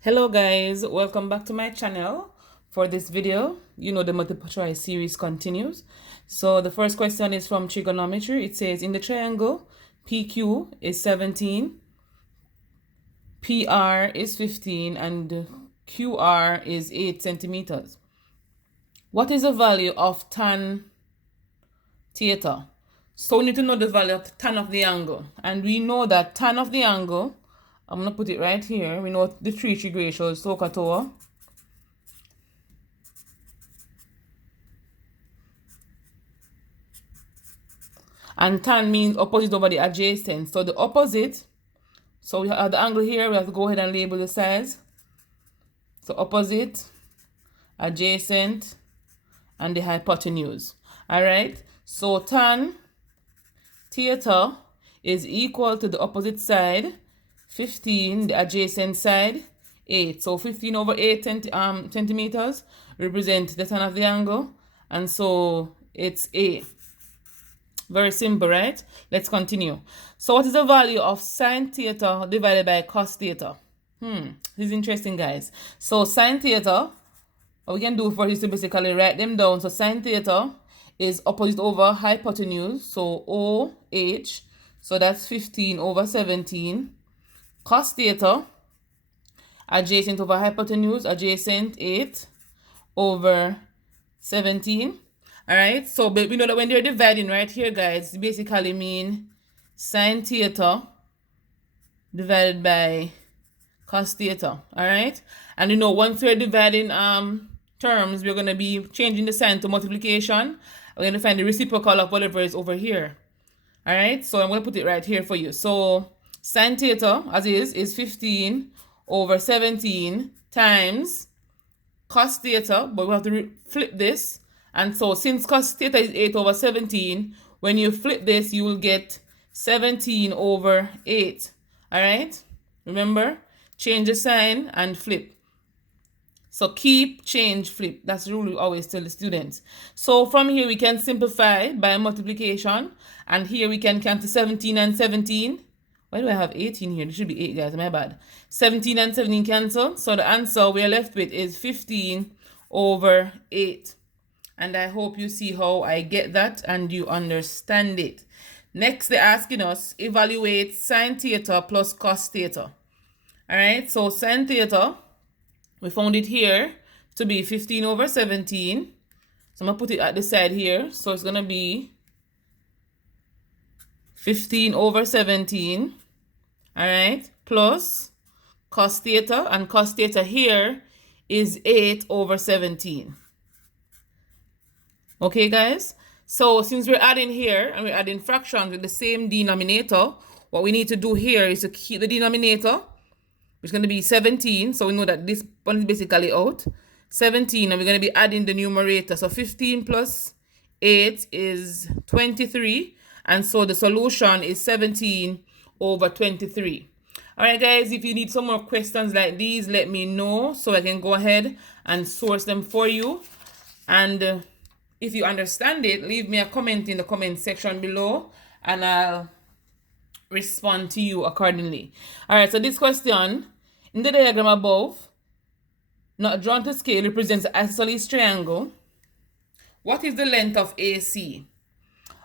Hello guys, welcome back to my channel. For this video, the multiple choice series continues. So the first question is from trigonometry. It says in the triangle PQ is 17, PR is 15, and QR is 8 centimeters. What is the value of tan theta? So we need to know the value of the tan of the angle. And we know that tan of the angle, I'm going to put it right here. We know the 3 ratio is SOHCAHTOA. And tan means opposite over the adjacent. So the opposite, so we have the angle here, we have to go ahead and label the size. So opposite, adjacent, and the hypotenuse. Alright, so tan theta is equal to the opposite side, 15, the adjacent side, 8. So 15 over 8 centimeters represent the tan of the angle. And so it's A. Very simple, right? Let's continue. So what is the value of sine theta divided by cos theta? This is interesting, guys. So sine theta, what we can do for is to basically write them down. So sine theta is opposite over hypotenuse. So OH. So that's 15 over 17. Cos theta, adjacent over hypotenuse, adjacent 8 over 17. Alright, so we know that when they're dividing right here, guys, it basically mean sine theta divided by cos theta. Alright, and once we're dividing terms, we're going to be changing the sign to multiplication. We're going to find the reciprocal of whatever is over here. Alright, so I'm going to put it right here for you. So sine theta, as is 15 over 17 times cos theta, but we have to flip this. And so since cos theta is 8 over 17, when you flip this, you will get 17 over 8. Alright? Remember? Change the sign and flip. So keep, change, flip. That's the rule we always tell the students. So from here, we can simplify by multiplication. And here we can cancel 17 and 17. Why do I have 18 here? There should be 8, guys. My bad. 17 and 17 cancel. So the answer we are left with is 15 over 8. And I hope you see how I get that and you understand it. Next, they're asking us, evaluate sine theta plus cos theta. Alright, so sine theta, we found it here to be 15 over 17. So I'm going to put it at the side here. So it's going to be 15 over 17. Alright, plus cos theta. And cos theta here is 8 over 17. Okay, guys? So since we're adding here and we're adding fractions with the same denominator, what we need to do here is to keep the denominator, which is going to be 17. So we know that this one is basically out. 17, and we're going to be adding the numerator. So 15 plus 8 is 23. And so the solution is 17 over 23. All right, guys, if you need some more questions like these, let me know so I can go ahead and source them for you. And if you understand it, leave me a comment in the comment section below and I'll respond to you accordingly. All right, so this question in the diagram above, not drawn to scale, represents an isosceles triangle. What is the length of AC?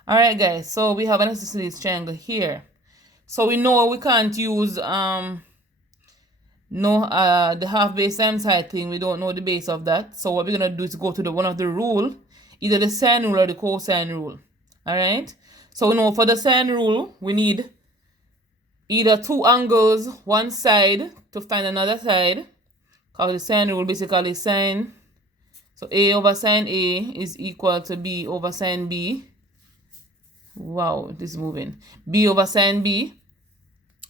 All right, guys, so we have an isosceles triangle here. So we know we can't use the half base times height thing. We don't know the base of that. So what we're going to do is go to one of the rule, either the sine rule or the cosine rule. Alright? So we know for the sine rule, we need either two angles, one side, to find another side. Because the sine rule basically sine. So A over sine A is equal to B over sine B. Wow, this is moving. B over sine B.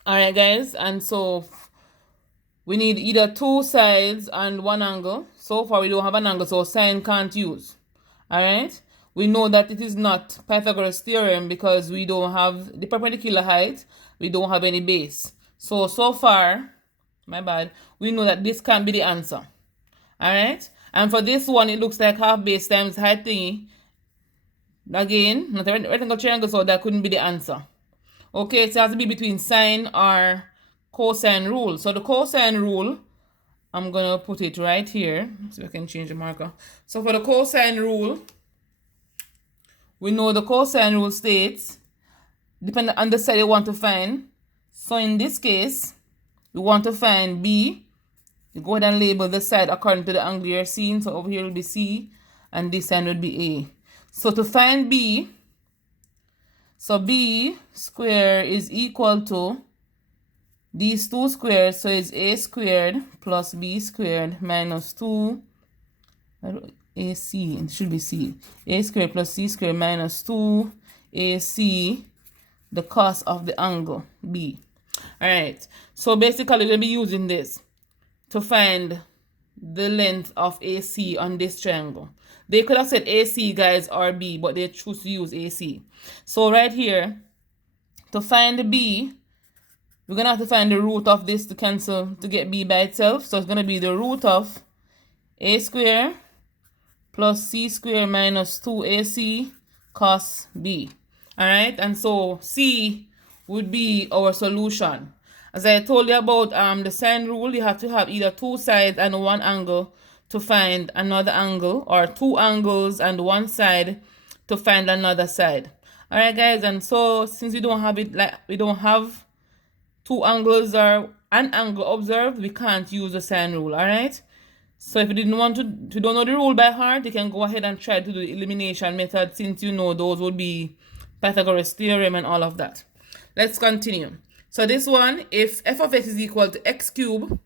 Alright, guys. And so we need either two sides and one angle. So far, we don't have an angle, so sine can't use. Alright, we know that it is not Pythagoras theorem because we don't have the perpendicular height, we don't have any base. So far, my bad, we know that this can't be the answer. Alright, and for this one, it looks like half base times height thingy. Again, not a rectangle triangle, so that couldn't be the answer. Okay, so it has to be between sine or cosine rule. So the cosine rule I'm going to put it right here. So I can change the marker. So for the cosine rule, we know the cosine rule states, depending on the side you want to find. So in this case, we want to find B. You go ahead and label the side according to the angle you're seeing. So over here will be C, and this side would be A. So to find B, so B squared is equal to these two squares. So it's A squared plus B squared minus 2 AC. It should be C. A squared plus C squared minus 2 AC, the cos of the angle B. Alright, so basically we're going to be using this to find the length of AC on this triangle. They could have said AC, guys, or B, but they choose to use AC. So right here, to find B, we're going to have to find the root of this to cancel, to get B by itself. So it's going to be the root of A squared plus C squared minus 2AC cos B. Alright, and so C would be our solution. As I told you about the sine rule, you have to have either two sides and one angle to find another angle, or two angles and one side to find another side. Alright guys, and so since we don't have it, like we don't have two angles or an angle observed, we can't use the sine rule. Alright, so if you didn't want to, if you don't know the rule by heart, you can go ahead and try to do the elimination method, since you know those would be Pythagoras theorem and all of that. Let's continue. So this one, if f of x is equal to x cubed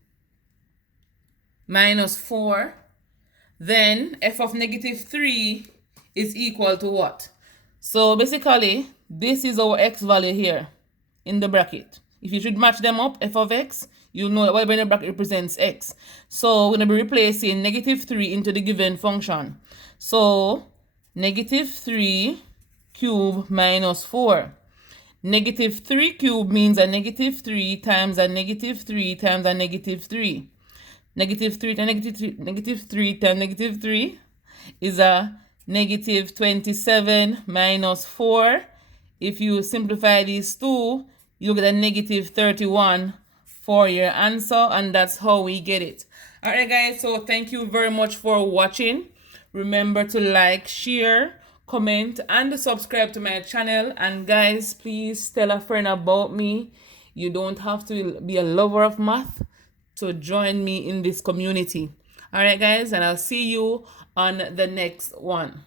minus 4, then f of negative 3 is equal to what? So basically, this is our x value here in the bracket. If you should match them up, f of x, you'll know that whatever in the bracket represents x. So we're going to be replacing negative 3 into the given function. So negative 3 cubed minus 4. Negative 3 cubed means a negative 3 times a negative 3 times a negative 3. Negative 3 times negative 3, negative 3 times negative 3 is a negative 27 minus 4. If you simplify these two, you'll get a negative 31 for your answer, and that's how we get it. Alright guys, so thank you very much for watching. Remember to like, share, comment, and subscribe to my channel. And guys, please tell a friend about me. You don't have to be a lover of math to join me in this community. Alright guys, and I'll see you on the next one.